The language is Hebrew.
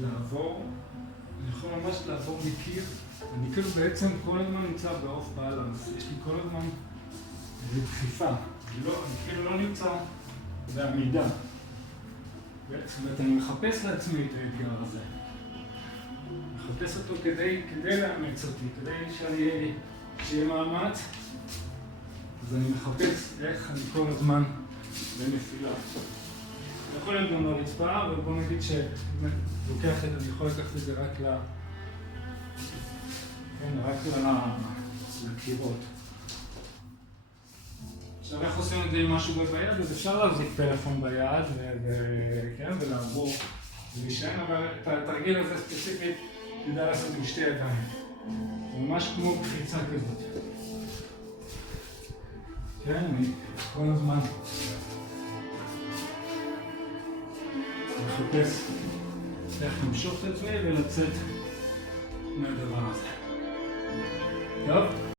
לעבור, אני יכול ממש לעבור מקיר, אני כאילו בעצם כל הזמן נמצא באוף בלנס, יש לי כל הזמן דחיפה, אני כאילו לא נמצא בעמידה. זאת אומרת, אני מחפש לעצמי את האתגר הזה. מחפש אותו כדי לאמץ אותי, כדי שיהיה מאמץ, אז אני מחפש איך אני כל הזמן בנפילה. יכול להיות גם לרצפה, אבל בוא נגיד שאני יכול לקחת את זה רק לקירות. עכשיו איך עושים את זה עם משהו ביד, אז אפשר להחזיק טלפון ביד ולעבור ולהישען, אבל את התרגיל הזה ספציפית כדאי לעשות עם שתי ידיים. זה ממש כמו קפיצה כזאת. כן, אני כל הזמן מחפש איך למשוך את עצמי ולצאת מהדבר הזה. טוב?